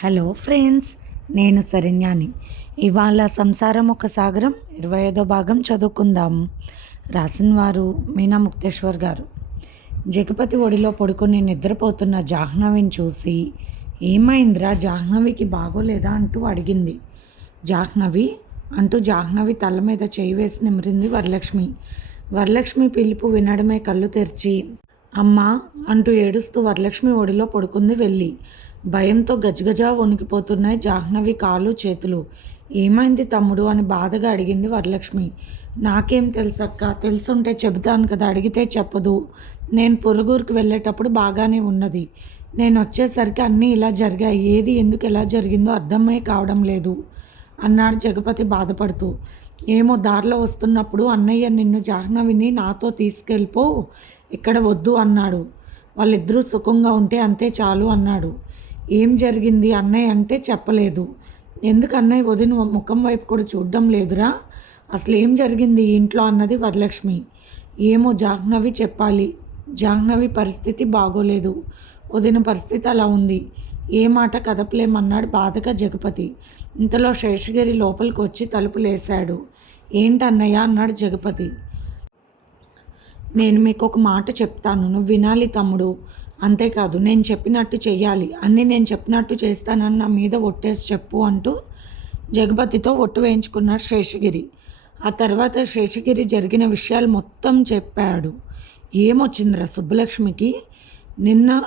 Hello friends నేను సరిన్యాని ఇవాళ సంసారం ఒక సాగరం ఇరవై ఐదో భాగం చదువుకుందాం. రాసిన వారు మీనా ముక్తేశ్వర్ గారు. జగపతి ఒడిలో పడుకుని నిద్రపోతున్న జాహ్నవిని చూసి ఏమైందిరా జాహ్నవికి బాగోలేదా? అంటూ అడిగింది. జాహ్నవి అంటూ జాహ్నవి తల మీద చేయి వేసి నిమిరింది వరలక్ష్మి. వరలక్ష్మి పిలుపు వినడమే కళ్ళు తెరిచి అమ్మ అంటూ ఏడుస్తూ వరలక్ష్మి ఒడిలో పడుకుంది వెళ్ళి భయంతో గజగజ వణికిపోతున్నాయి జాహ్నవి కాళ్ళు చేతులు. ఏమైంది తమ్ముడు అని బాధగా అడిగింది వరలక్ష్మి. నాకేం తెలుసక్క తెలుసుంటే చెబుతాను కదా అడిగితే చెప్పదు. నేను పొరుగురికి వెళ్ళేటప్పుడు బాగానే ఉన్నది. నేను వచ్చేసరికి అన్నీ ఇలా జరిగాయి. ఏది ఎందుకు ఎలా జరిగిందో అర్థమే కావడం లేదు అన్నాడు జగపతి బాధపడుతూ. ఏమో దారిలో వస్తున్నప్పుడు అన్నయ్య నిన్ను జాహ్నవిని నాతో తీసుకెళ్ళిపో ఇక్కడ వద్దు అన్నాడు. వాళ్ళిద్దరూ సుఖంగా ఉంటే అంతే చాలు అన్నాడు. ఏం జరిగింది అన్నయ్య అంటే చెప్పలేదు. ఎందుకు అన్నయ్య వదిన ముఖం వైపు కూడా చూడడం లేదురా? అసలు ఏం జరిగింది ఇంట్లో అన్నది వరలక్ష్మి. ఏమో జాహ్నవి చెప్పాలి. జాహ్నవి పరిస్థితి బాగోలేదు. వదిన పరిస్థితి అలా ఉంది. ఏ మాట కదపలేమన్నాడు బాధగా జగపతి. ఇంతలో శేషగిరి లోపలికి వచ్చి తలుపు లేశాడు. ఏంటన్నయ్య అన్నాడు జగపతి. నేను మీకు ఒక మాట చెప్తాను. నువ్వు వినాలి తమ్ముడు. అంతేకాదు నేను చెప్పినట్టు చెయ్యాలి. అన్నీ నేను చెప్పినట్టు చేస్తానని నా మీద ఒట్టేసి చెప్పు అంటూ జగపతితో ఒట్టు వేయించుకున్నాడు శేషగిరి. ఆ తర్వాత శేషగిరి జరిగిన విషయాలు మొత్తం చెప్పాడు. ఏమొచ్చిందిరా సుబ్బలక్ష్మికి? నిన్న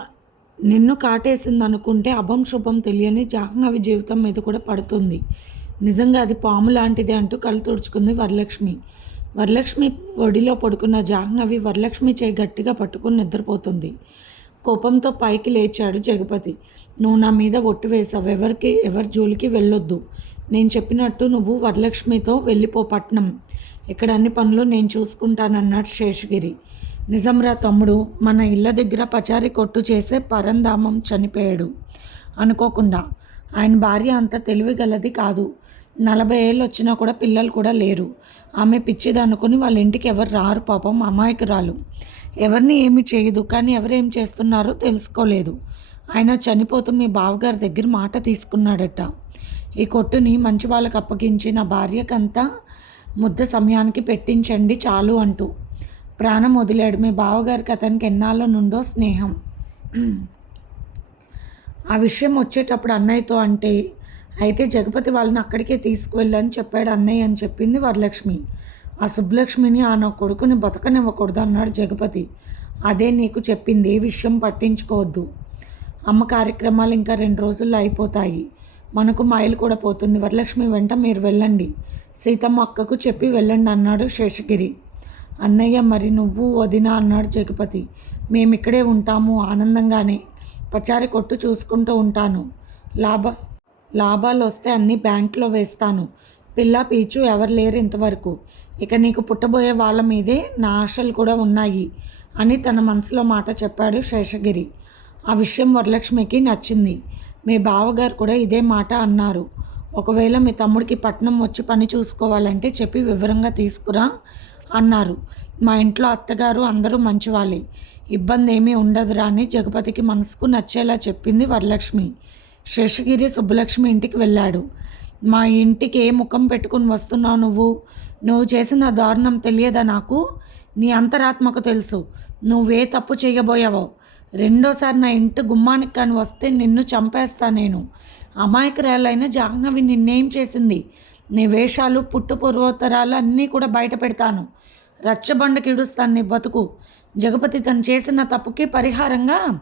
నిన్ను కాటేసింది అనుకుంటే అభం శుభం తెలియని జాహ్నవి జీవితం మీద కూడా పడుతుంది. నిజంగా అది పాము లాంటిది అంటూ కళ్ళు తుడుచుకుంది వరలక్ష్మి. వరలక్ష్మి ఒడిలో పడుకున్న జాహ్నవి వరలక్ష్మి చేయి గట్టిగా పట్టుకుని నిద్రపోతుంది. కోపంతో పైకి లేచాడు జగపతి. నువ్వు నా మీద ఒట్టు వేసావు ఎవరికి ఎవరి జోలికి వెళ్ళొద్దు. నేను చెప్పినట్టు నువ్వు వరలక్ష్మితో వెళ్ళిపో పట్నం. ఇక్కడ అన్ని పనులు నేను చూసుకుంటానన్నాడు శేషగిరి. నిజంరా తమ్ముడు. మన ఇళ్ళ దగ్గర పచారి కొట్టు చేసే పరంధామం చనిపోయాడు. అనుకోకుండా. ఆయన భార్య అంత తెలివి గలది కాదు. నలభై ఏళ్ళు వచ్చినా కూడా పిల్లలు కూడా లేరు. ఆమె పిచ్చిది అనుకుని వాళ్ళ ఇంటికి ఎవరు రారు పాపం అమాయకురాలు. ఎవరిని ఏమి చేయదు కానీ ఎవరేం చేస్తున్నారో తెలుసుకోలేదు. ఆయన చనిపోతూ మీ బావగారి దగ్గర మాట తీసుకున్నాడట. ఈ కొట్టుని మంచి వాళ్ళకి అప్పగించి నా భార్యకంతా ముద్ద సమయానికి పెట్టించండి చాలు అంటూ ప్రాణం వదిలాడు మీ బావగారికి అతనికి ఎన్నాళ్ళ నుండో స్నేహం. ఆ విషయం వచ్చేటప్పుడు అన్నయ్యతో అంటే అయితే జగపతి వాళ్ళని అక్కడికే తీసుకువెళ్ళని చెప్పాడు అన్నయ్య అని చెప్పింది వరలక్ష్మి. ఆ సుబ్బలక్ష్మిని ఆ నా కొడుకుని బతకనివ్వకూడదు అన్నాడు జగపతి. అదే నీకు చెప్పింది ఏ విషయం పట్టించుకోవద్దు. అమ్మ కార్యక్రమాలు ఇంకా రెండు రోజుల్లో అయిపోతాయి. మనకు మైలు కూడా పోతుంది. వరలక్ష్మి వెంట మీరు వెళ్ళండి. సీతమ్మ అక్కకు చెప్పి వెళ్ళండి అన్నాడు శేషగిరి. అన్నయ్య మరి నువ్వు వదిన అన్నాడు జగపతి. మేమిక్కడే ఉంటాము ఆనందంగానే. పచారి కొట్టు చూసుకుంటూ ఉంటాను. లాభ లాభాలు వస్తే అన్నీ బ్యాంకులో వేస్తాను. పిల్ల పీచు ఎవరు లేరు ఇంతవరకు. ఇక నీకు పుట్టబోయే వాళ్ళ మీదే నా ఆశలు కూడా ఉన్నాయి అని తన మనసులో మాట చెప్పాడు శేషగిరి. ఆ విషయం వరలక్ష్మికి నచ్చింది. మీ బావగారు కూడా ఇదే మాట అన్నారు. ఒకవేళ మీ తమ్ముడికి పట్నం వచ్చి పని చూసుకోవాలంటే చెప్పి వివరంగా తీసుకురా అన్నారు. మా ఇంట్లో అత్తగారు అందరూ మంచివాళ్ళే. ఇబ్బంది ఏమీ ఉండదురా అని జగపతికి మనసుకు నచ్చేలా చెప్పింది వరలక్ష్మి. శేషగిరి సుబ్బలక్ష్మి ఇంటికి వెళ్ళాడు. మా ఇంటికి ఏ ముఖం పెట్టుకుని వస్తున్నావు నువ్వు. నువ్వు చేసిన దారుణం తెలియదా నాకు? నీ అంతరాత్మకు తెలుసు. నువ్వే తప్పు చేయబోయావో. రెండోసారి నా ఇంటి గుమ్మానికి కానీ వస్తే నిన్ను చంపేస్తా నేను. అమాయకురాలైన జాహ్నవి నిన్నేం చేసింది? నీ వేషాలు పుట్టు పూర్వోత్తరాలు అన్నీ కూడా బయట పెడతాను. రచ్చబండకి ఇడుస్తాను నీ బతుకు. జగపతి తను చేసిన తప్పుకి పరిహారంగా?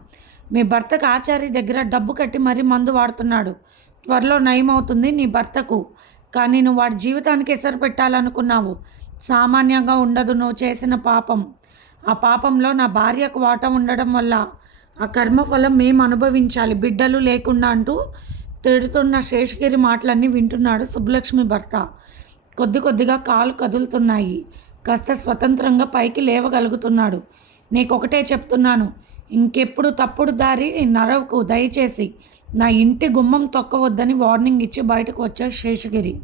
మీ భర్తకు ఆచారి దగ్గర డబ్బు కట్టి మరీ మందు వాడుతున్నాడు. త్వరలో నయమవుతుంది నీ భర్తకు. కానీ నువ్వు వాడి జీవితానికి ఎసరు పెట్టాలనుకున్నావు. సామాన్యంగా ఉండదు నువ్వు చేసిన పాపం. ఆ పాపంలో నా భార్యకు వాట ఉండడం వల్ల ఆ కర్మఫలం మేము అనుభవించాలి. బిడ్డలు లేకుండా అంటూ తిడుతున్న శేషగిరి మాటలన్నీ వింటున్నాడు సుబ్బలక్ష్మి భర్త. కొద్ది కొద్దిగా కాలు కదులుతున్నాయి. కాస్త స్వతంత్రంగా పైకి లేవగలుగుతున్నాడు. నీకొకటే చెప్తున్నాను. ఇంకెప్పుడు తప్పుడు దారి నరవకు దయచేసి. నా ఇంటి గుమ్మం తొక్కవద్దని వార్నింగ్ ఇచ్చి బయటకు వచ్చాడు శేషగిరి.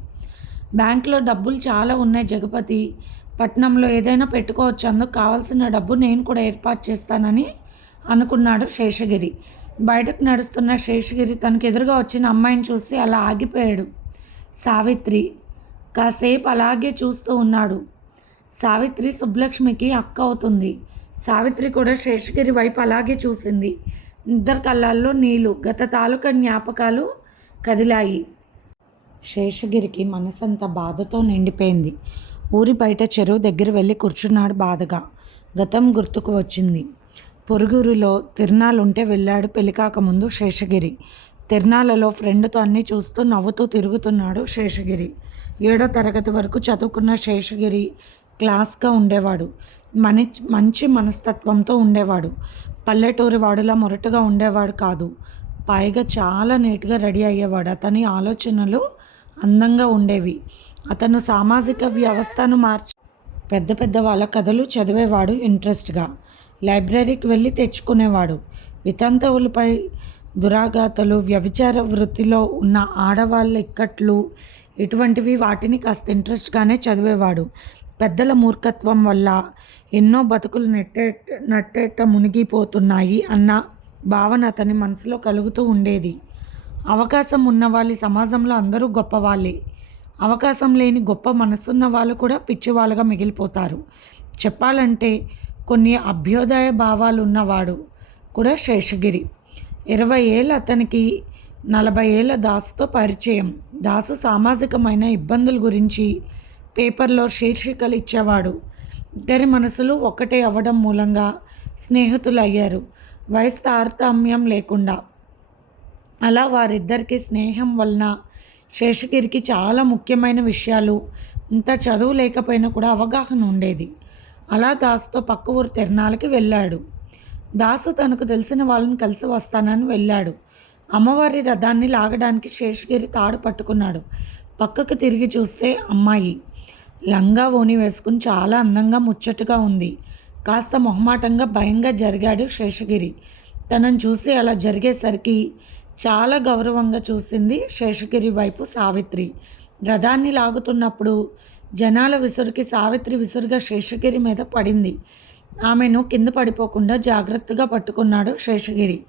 బ్యాంకులో డబ్బులు చాలా ఉన్నాయి జగపతి. పట్నంలో ఏదైనా పెట్టుకోవచ్చు అందుకు కావాల్సిన డబ్బు నేను కూడా ఏర్పాటు చేస్తానని అనుకున్నాడు శేషగిరి. బయటకు నడుస్తున్న శేషగిరి తనకు ఎదురుగా వచ్చిన అమ్మాయిని చూసి అలా ఆగిపోయాడు. సావిత్రి కాసేపు అలాగే చూస్తూ ఉన్నాడు. సావిత్రి సుబ్బలక్ష్మికి అక్క అవుతుంది. సావిత్రి కూడా శేషగిరి వైపు అలాగే చూసింది. ఇద్దరు కళ్ళల్లో నీళ్ళు గత తాలూకా జ్ఞాపకాలు కదిలాయి. శేషగిరికి మనసంతా బాధతో నిండిపోయింది. ఊరి బయట చెరువు దగ్గర వెళ్ళి కూర్చున్నాడు బాధగా. గతం గుర్తుకు వచ్చింది. పొరుగురులో తిరునాలుంటే వెళ్ళాడు పెళ్ళి కాకముందు శేషగిరి. తిరునాళ్ళలో ఫ్రెండ్తో అన్నీ చూస్తూ నవ్వుతూ తిరుగుతున్నాడు శేషగిరి. ఏడో తరగతి వరకు చదువుకున్న శేషగిరి క్లాస్గా ఉండేవాడు. మని మంచి మనస్తత్వంతో ఉండేవాడు. పల్లెటూరి వాడులా మొరటుగా ఉండేవాడు కాదు. పైగా చాలా నీట్గా రెడీ అయ్యేవాడు. అతని ఆలోచనలు అందంగా ఉండేవి. అతను సామాజిక వ్యవస్థను మార్చి పెద్ద పెద్ద వాళ్ళ కథలు చదివేవాడు ఇంట్రెస్ట్గా. లైబ్రరీకి వెళ్ళి తెచ్చుకునేవాడు. వితంతువులపై దురాఘాతలు వ్యభిచార వృత్తిలో ఉన్న ఆడవాళ్ళ ఇక్కట్లు ఇటువంటివి వాటిని కాస్త ఇంట్రెస్ట్గానే చదివేవాడు. పెద్దల మూర్ఖత్వం వల్ల ఎన్నో బతుకులు నెట్టే నట్టేట మునిగిపోతున్నాయి అన్న భావన అతని మనసులో కలుగుతూ ఉండేది. అవకాశం ఉన్న వాళ్ళ సమాజంలో అందరూ గొప్పవాళ్ళే. అవకాశం లేని గొప్ప మనసున్న వాళ్ళు కూడా పిచ్చివాళ్ళుగా మిగిలిపోతారు. చెప్పాలంటే కొన్ని అభ్యోదయ భావాలు ఉన్నవాడు కూడా శేషగిరి. ఇరవై ఏళ్ళు అతనికి నలభై ఏళ్ళ దాసుతో పరిచయం. దాసు సామాజికమైన ఇబ్బందుల గురించి పేపర్లో శీర్షికలు ఇచ్చేవాడు. ఇద్దరి మనసులు ఒకటే అవ్వడం మూలంగా స్నేహితులు అయ్యారు వయసు తారతమ్యం లేకుండా. అలా వారిద్దరికి స్నేహం వలన శేషగిరికి చాలా ముఖ్యమైన విషయాలు. ఇంత చదువు లేకపోయినా కూడా అవగాహన ఉండేది. అలా దాసుతో పక్క ఊరు తిరణాలకి వెళ్ళాడు. దాసు తనకు తెలిసిన వాళ్ళని కలిసి వస్తానని వెళ్ళాడు. అమ్మవారి రథాన్ని లాగడానికి శేషగిరి తాడు పట్టుకున్నాడు. పక్కకు తిరిగి చూస్తే అమ్మాయి లంగా ఓని వేసుకుని చాలా అందంగా ముచ్చటగా ఉంది. కాస్త మొహమాటంగా భయంగా జరిగాడు శేషగిరి. తనను చూసి అలా జరిగేసరికి చాలా గౌరవంగా చూసింది శేషగిరి వైపు సావిత్రి. రథాన్ని లాగుతున్నప్పుడు జనాల విసురుకి సావిత్రి విసురుగా శేషగిరి మీద పడింది. ఆమెను కింద పడిపోకుండా జాగ్రత్తగా పట్టుకున్నాడు శేషగిరి.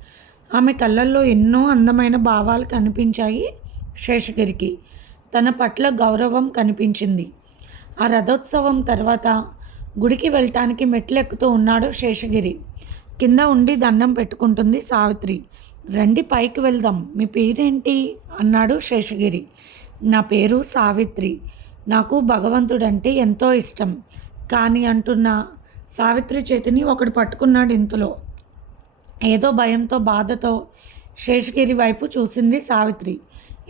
ఆమె కళ్ళల్లో ఎన్నో అందమైన భావాలు కనిపించాయి శేషగిరికి. తన పట్ల గౌరవం కనిపించింది. ఆ రథోత్సవం తర్వాత గుడికి వెళ్ళటానికి మెట్లెక్కుతూ ఉన్నాడు శేషగిరి. కింద ఉండి దండం పెట్టుకుంటుంది సావిత్రి. రండి పైకి వెళ్దాం. మీ పేరేంటి అన్నాడు శేషగిరి. నా పేరు సావిత్రి. నాకు భగవంతుడంటే ఎంతో ఇష్టం. కానీ అంటున్న సావిత్రి చేతిని ఒకడు పట్టుకున్నాడు ఇంతలో. ఏదో భయంతో బాధతో శేషగిరి వైపు చూసింది సావిత్రి.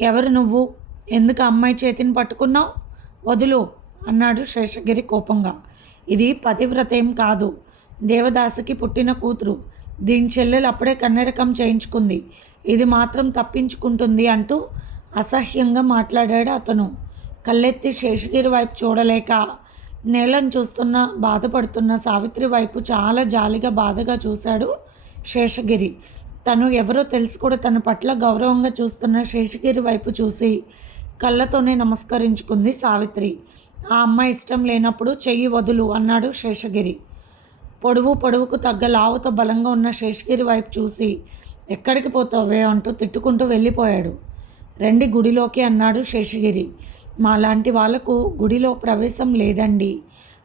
ఎవరు నువ్వు? ఎందుకు అమ్మాయి చేతిని పట్టుకున్నావు? వదులు. అన్నాడు శేషగిరి కోపంగా. ఇది పతివ్రతేం కాదు. దేవదాసుకి పుట్టిన కూతురు. దీని చెల్లెలు అప్పుడే కన్నెరకం చేయించుకుంది. ఇది మాత్రం తప్పించుకుంటుంది అంటూ అసహ్యంగా మాట్లాడాడు అతను. కళ్ళెత్తి శేషగిరి వైపు చూడలేక నేలను చూస్తున్న బాధపడుతున్న సావిత్రి వైపు చాలా జాలిగా బాధగా చూశాడు శేషగిరి. తను ఎవరో తెలిసి కూడా తన పట్ల గౌరవంగా చూస్తున్న శేషగిరి వైపు చూసి కళ్ళతోనే నమస్కరించుకుంది సావిత్రి. ఆ అమ్మ ఇష్టం లేనప్పుడు చెయ్యి వదులు అన్నాడు శేషగిరి. పొడవు పొడవుకు తగ్గ లావుతో బలంగా ఉన్న శేషగిరి వైపు చూసి ఎక్కడికి పోతావే? అంటూ తిట్టుకుంటూ వెళ్ళిపోయాడు. రండి గుడిలోకి అన్నాడు శేషగిరి. మాలాంటి వాళ్ళకు గుడిలో ప్రవేశం లేదండి.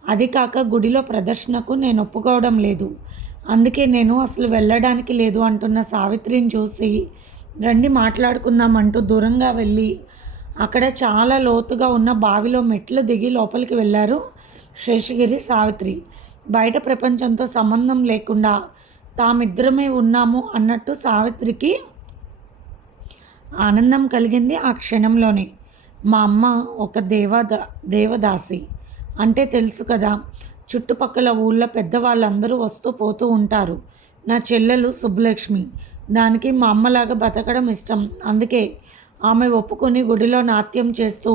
అది కాక గుడిలో ప్రదర్శనకు నేను ఒప్పుకోవడం లేదు. అందుకే నేను అసలు వెళ్ళడానికి లేదు అంటున్న సావిత్రిని చూసి రండి మాట్లాడుకుందామంటూ దూరంగా వెళ్ళి అక్కడ చాలా లోతుగా ఉన్న బావిలో మెట్లు దిగి లోపలికి వెళ్ళారు శేషగిరి సావిత్రి. బయట ప్రపంచంతో సంబంధం లేకుండా తామిద్దరమే ఉన్నాము అన్నట్టు సావిత్రికి ఆనందం కలిగింది ఆ క్షణంలోనే. మా అమ్మ ఒక దేవద దేవదాసి. అంటే తెలుసు కదా చుట్టుపక్కల ఊళ్ళో పెద్దవాళ్ళందరూ వస్తూ పోతూ ఉంటారు. నా చెల్లెలు సుబ్బలక్ష్మి. దానికి మా అమ్మలాగా బతకడం ఇష్టం. అందుకే ఆమె ఒప్పుకొని గుడిలో నాట్యం చేస్తూ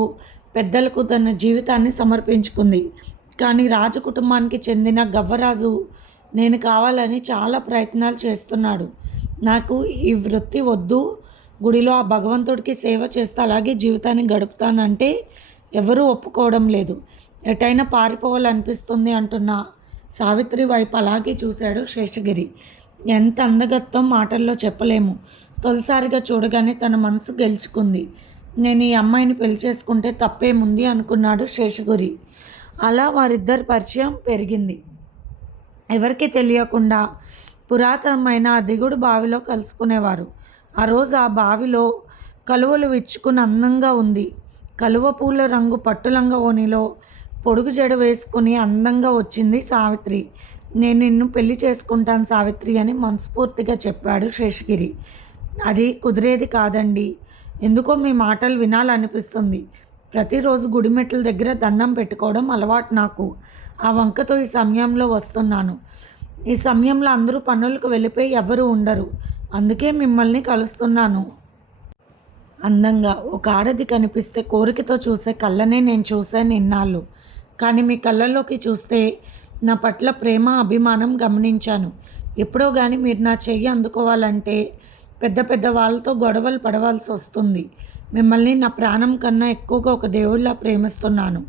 పెద్దలకు తన జీవితాన్ని సమర్పించుకుంది. కానీ రాజకుటుంబానికి చెందిన గవ్వరాజు నేను కావాలని చాలా ప్రయత్నాలు చేస్తున్నాడు. నాకు ఈ వృత్తి వద్దు. గుడిలో ఆ భగవంతుడికి సేవ చేస్తే అలాగే జీవితాన్ని గడుపుతానంటే ఎవరూ ఒప్పుకోవడం లేదు. ఎటైనా పారిపోవాలనిపిస్తుంది అంటున్న సావిత్రి వైపు అలాగే చూశాడు శేషగిరి. ఎంత అందగత్వం మాటల్లో చెప్పలేము. తొలిసారిగా చూడగానే తన మనసు గెలుచుకుంది. నేను ఈ అమ్మాయిని పెళ్ళి చేసుకుంటే తప్పేముంది అనుకున్నాడు శేషగురి. అలా వారిద్దరి పరిచయం పెరిగింది. ఎవరికి తెలియకుండా పురాతనమైన దిగుడు బావిలో కలుసుకునేవారు. ఆ రోజు ఆ బావిలో కలువలు విచ్చుకుని అందంగా ఉంది. కలువ పూల రంగు పట్టులంగా ఓనిలో పొడుగు జడ వేసుకుని అందంగా వచ్చింది సావిత్రి. నేను నిన్ను పెళ్ళి చేసుకుంటాను సావిత్రి అని మనస్ఫూర్తిగా చెప్పాడు శేషగిరి. అది కుదిరేది కాదండి. ఎందుకో మీ మాటలు వినాలనిపిస్తుంది. ప్రతిరోజు గుడిమెట్ల దగ్గర దండం పెట్టుకోవడం అలవాటు నాకు. ఆ వంకతో ఈ సమయంలో వస్తున్నాను. ఈ సమయంలో అందరూ పనులకు వెళ్ళిపోయి ఎవరు ఉండరు. అందుకే మిమ్మల్ని కలుస్తున్నాను. అందంగా ఒక ఆడది కనిపిస్తే కోరికతో చూసే కళ్ళనే నేను చూశాను ఇన్నాళ్ళు. కానీ మీ కళ్ళల్లోకి చూస్తే నా పట్ల ప్రేమ అభిమానం గమనించాను. ఎప్పుడో కానీ మీరు నా చెయ్యి అందుకోవాలంటే పెద్ద పెద్ద వాళ్ళతో గొడవలు పడవలసి వస్తుంది. మిమ్మల్ని నా ప్రాణం కన్నా ఎక్కువగా ఒక దేవుళ్ళ ప్రేమిస్తున్నాను.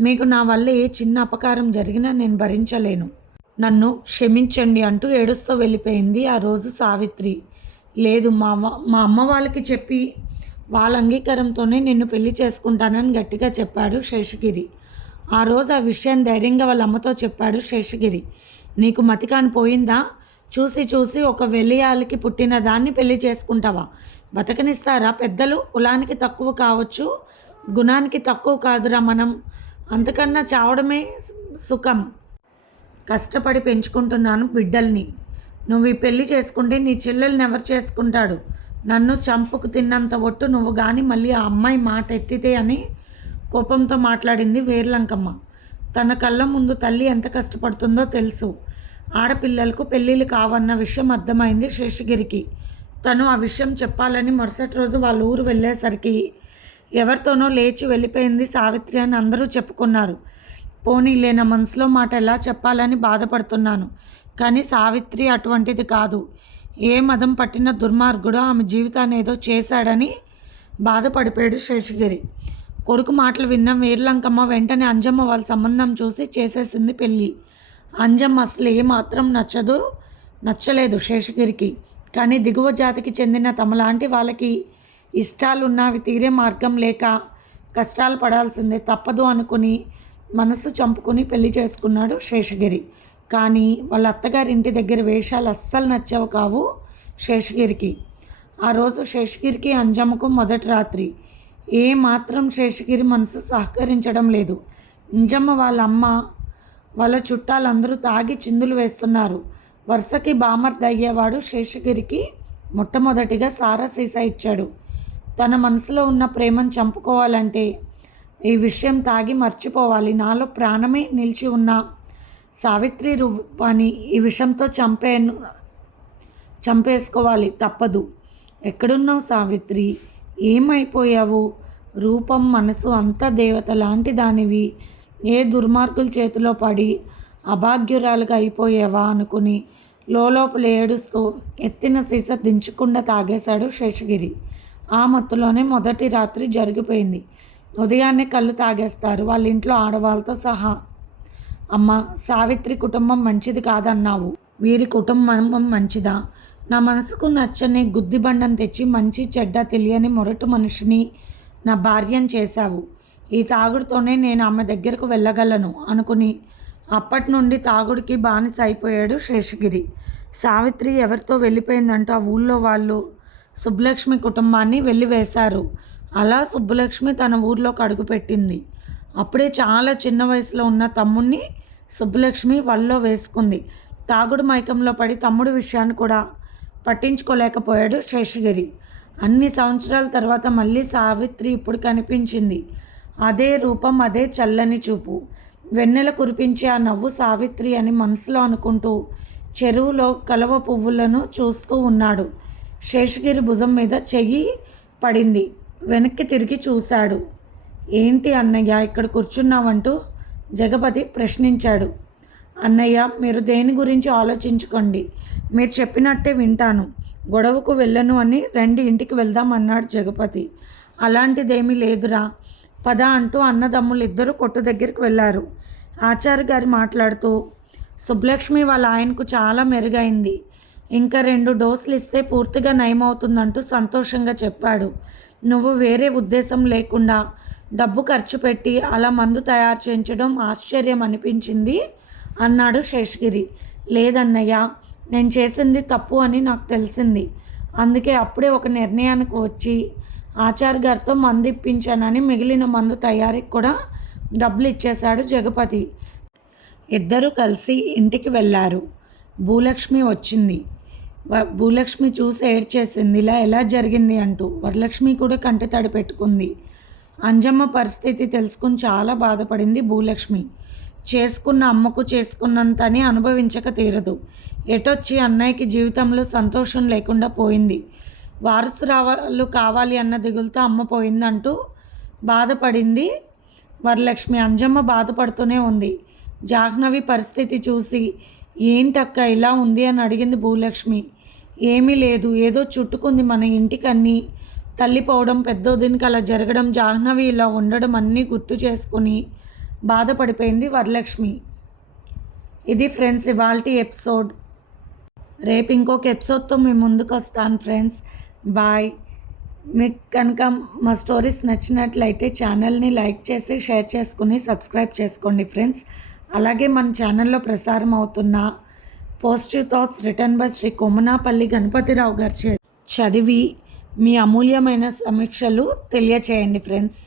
మీకు నా వల్ల ఏ చిన్న అపకారం జరిగినా నేను భరించలేను. నన్ను క్షమించండి అంటూ ఏడుస్తూ వెళ్ళిపోయింది ఆ రోజు సావిత్రి. లేదు మా అమ్మ- మా అమ్మ వాళ్ళకి చెప్పి వాళ్ళ అంగీకారంతోనే నిన్ను పెళ్ళి చేసుకుంటానని గట్టిగా చెప్పాడు శేషగిరి. ఆ రోజు ఆ విషయం ధైర్యంగా వాళ్ళ అమ్మతో చెప్పాడు శేషగిరి. నీకు మతికాని పోయిందా? చూసి చూసి ఒక వెలియాలకి పుట్టిన దాన్ని పెళ్ళి చేసుకుంటావా? బతకనిస్తారా? పెద్దలు కులానికి తక్కువ కావచ్చు గుణానికి తక్కువ కాదురా మనం. అంతకన్నా చావడమే సుఖం. కష్టపడి పెంచుకుంటున్నాను బిడ్డల్ని. నువ్వు ఈ పెళ్ళి చేసుకుంటే నీ చెల్లెల్ని ఎవరు చేసుకుంటాడు? నన్ను చంపుకు తిన్నంత ఒట్టు నువ్వు కానీ మళ్ళీ ఆ అమ్మాయి మాట ఎత్తితే అని కోపంతో మాట్లాడింది వేర్లంకమ్మ. తన కళ్ళ ముందు తల్లి ఎంత కష్టపడుతుందో తెలుసు. ఆడపిల్లలకు పెళ్ళిళ్ళు కావన్న విషయం అర్థమైంది శేషగిరికి. తను ఆ విషయం చెప్పాలని మరుసటి రోజు వాళ్ళ ఊరు వెళ్ళేసరికి ఎవరితోనో లేచి వెళ్ళిపోయింది సావిత్రి అని అందరూ చెప్పుకున్నారు. పోనీలే నా మనసులో మాట ఎలా చెప్పాలని బాధపడుతున్నాను. కానీ సావిత్రి అటువంటిది కాదు. ఏ మదం పట్టిన దుర్మార్గుడు ఆమె జీవితాన్ని ఏదో చేశాడని బాధపడిపోయాడు శేషగిరి. కొడుకు మాటలు విన్న వీర్లంకమ్మ వెంటనే అంజమ్మ వాళ్ళ సంబంధం చూసి చేసేసింది పెళ్ళి. అంజం అసలు ఏమాత్రం నచ్చదు నచ్చలేదు శేషగిరికి. కానీ దిగువ జాతికి చెందిన తమలాంటి వాళ్ళకి ఇష్టాలున్నవి తీరే మార్గం లేక కష్టాలు పడాల్సిందే తప్పదు అనుకుని మనసు చంపుకుని పెళ్ళి చేసుకున్నాడు శేషగిరి. కానీ వాళ్ళ అత్తగారి ఇంటి దగ్గర వేషాలు అస్సలు నచ్చవు కావు శేషగిరికి. ఆ రోజు శేషగిరికి అంజమ్మకు మొదటి రాత్రి. ఏ మాత్రం శేషగిరి మనసు సహకరించడం లేదు. అంజమ్మ వాళ్ళ అమ్మ వాళ్ళ చుట్టాలందరూ తాగి చిందులు వేస్తున్నారు. వరుసకి బామర్ది అయ్యేవాడు శేషగిరికి మొట్టమొదటిగా సారా సీసా ఇచ్చాడు. తన మనసులో ఉన్న ప్రేమను చంపుకోవాలంటే ఈ విషయం తాగి మర్చిపోవాలి. నాలో ప్రాణమే నిలిచి ఉన్న సావిత్రి రూపాన్ని ఈ విషయంతో చంపే చంపేసుకోవాలి తప్పదు. ఎక్కడున్నావు సావిత్రి? ఏమైపోయావు? రూపం మనసు అంతా దేవత లాంటి దానివి. ఏ దుర్మార్గుల చేతిలో పడి అభాగ్యురాలుగా అయిపోయావా అనుకుని లోపల ఏడుస్తూ ఎత్తిన సీస దించకుండా తాగేశాడు శేషగిరి. ఆ మత్తులోనే మొదటి రాత్రి జరిగిపోయింది. ఉదయాన్నే కళ్ళు తాగేస్తారు వాళ్ళ ఇంట్లో ఆడవాళ్ళతో సహా. అమ్మ సావిత్రి కుటుంబం మంచిది కాదన్నావు. వీరి కుటుంబం మంచిదా? నా మనసుకు నచ్చని గుద్దిబండం తెచ్చి మంచి చెడ్డ తెలియని మొరటు మనిషిని నా భార్యను చేశావు. ఈ తాగుడుతోనే నేను ఆమె దగ్గరకు వెళ్ళగలను అనుకుని అప్పటి నుండి తాగుడికి బానిస అయిపోయాడు శేషగిరి. సావిత్రి ఎవరితో వెళ్ళిపోయిందంటూ ఆ ఊళ్ళో వాళ్ళు సుబ్బలక్ష్మి కుటుంబాన్ని వెళ్ళివేశారు అలా సుబ్బలక్ష్మి తన ఊర్లోకి అడుగుపెట్టింది అప్పుడే చాలా చిన్న వయసులో ఉన్న తమ్ముణ్ణి సుబ్బలక్ష్మి వల్లో వేసుకుంది. తాగుడు మైకంలో పడి తమ్ముడు విషయాన్ని కూడా పట్టించుకోలేకపోయాడు శేషగిరి. అన్ని సంవత్సరాల తర్వాత మళ్ళీ సావిత్రి ఇప్పుడు కనిపించింది. అదే రూపం అదే చల్లని చూపు. వెన్నెల కురిపించే ఆ నవ్వు సావిత్రి అని మనసులో అనుకుంటూ చెరువులో కలవ పువ్వులను చూస్తూ ఉన్నాడు. శేషగిరి భుజం మీద చెయ్యి పడింది. వెనక్కి తిరిగి చూశాడు. ఏంటి అన్నయ్య ఇక్కడ కూర్చున్నావంటూ జగపతి ప్రశ్నించాడు. అన్నయ్య మీరు దేని గురించి ఆలోచించుకోండి. మీరు చెప్పినట్టే వింటాను. గొడవకు వెళ్ళను అని రెండు ఇంటికి వెళ్దాం అన్నాడు జగపతి. అలాంటిదేమీ లేదురా. పద అంటూ అన్నదమ్ములు ఇద్దరు కొట్టు దగ్గరికి వెళ్ళారు. ఆచార్య గారు మాట్లాడుతూ సుబ్బలక్ష్మి వాళ్ళ ఆయనకు చాలా మెరుగైంది. ఇంకా రెండు డోసులు ఇస్తే పూర్తిగా నయమవుతుందంటూ సంతోషంగా చెప్పాడు. నువ్వు వేరే ఉద్దేశం లేకుండా డబ్బు ఖర్చు పెట్టి అలా మందు తయారు చేయించడం ఆశ్చర్యం అనిపించింది అన్నాడు శేషగిరి. లేదన్నయ్య నేను చేసింది తప్పు అని నాకు తెలిసింది. అందుకే అప్పుడే ఒక నిర్ణయానికి వచ్చి ఆచార్ గారితో మందు ఇప్పించానని మిగిలిన మందు తయారీకి కూడా డబ్బులు ఇచ్చేశాడు జగపతి. ఇద్దరూ కలిసి ఇంటికి వెళ్ళారు. భూలక్ష్మి వచ్చింది. భూలక్ష్మి చూసి ఏడ్చేసింది. ఇలా ఎలా జరిగింది అంటూ వరలక్ష్మి కూడా కంటి తడి పెట్టుకుంది. అంజమ్మ పరిస్థితి తెలుసుకుని చాలా బాధపడింది భూలక్ష్మి. చేసుకున్న అమ్మకు చేసుకున్నంతని అనుభవించక తీరదు. ఎటొచ్చి అన్నయ్యకి జీవితంలో సంతోషం లేకుండా పోయింది. వారసురావాలు కావాలి అన్న దిగులతో అమ్మ పోయిందంటూ బాధపడింది వరలక్ష్మి. అంజమ్మ బాధపడుతూనే ఉంది. జాహ్నవి పరిస్థితి చూసి ఏంటక్క ఇలా ఉంది? అని అడిగింది భూలక్ష్మి. ఏమీ లేదు. ఏదో చుట్టుకుంది మన ఇంటికన్నీ. తల్లిపోవడం పెద్దోదినికి అలా జరగడం జాహ్నవి ఇలా ఉండడం అన్నీ గుర్తు చేసుకుని బాధపడిపోయింది వరలక్ష్మి. ఇది ఫ్రెండ్స్ ఇవాల్టి ఎపిసోడ్. రేపు ఇంకొక ఎపిసోడ్తో మీ ముందుకు వస్తాను ఫ్రెండ్స్. బాయ్. మీకు కనుక మా స్టోరీస్ నచ్చినట్లయితే ఛానల్ని లైక్ చేసి షేర్ చేసుకుని సబ్స్క్రైబ్ చేసుకోండి ఫ్రెండ్స్. అలాగే మన ఛానల్లో ప్రసారం అవుతున్న positive thoughts written by Shri Kommanapalli Ganapathirao గారు చదివి మీ అమూల్యమైన సమీక్షలు తెలియచేయండి ఫ్రెండ్స్.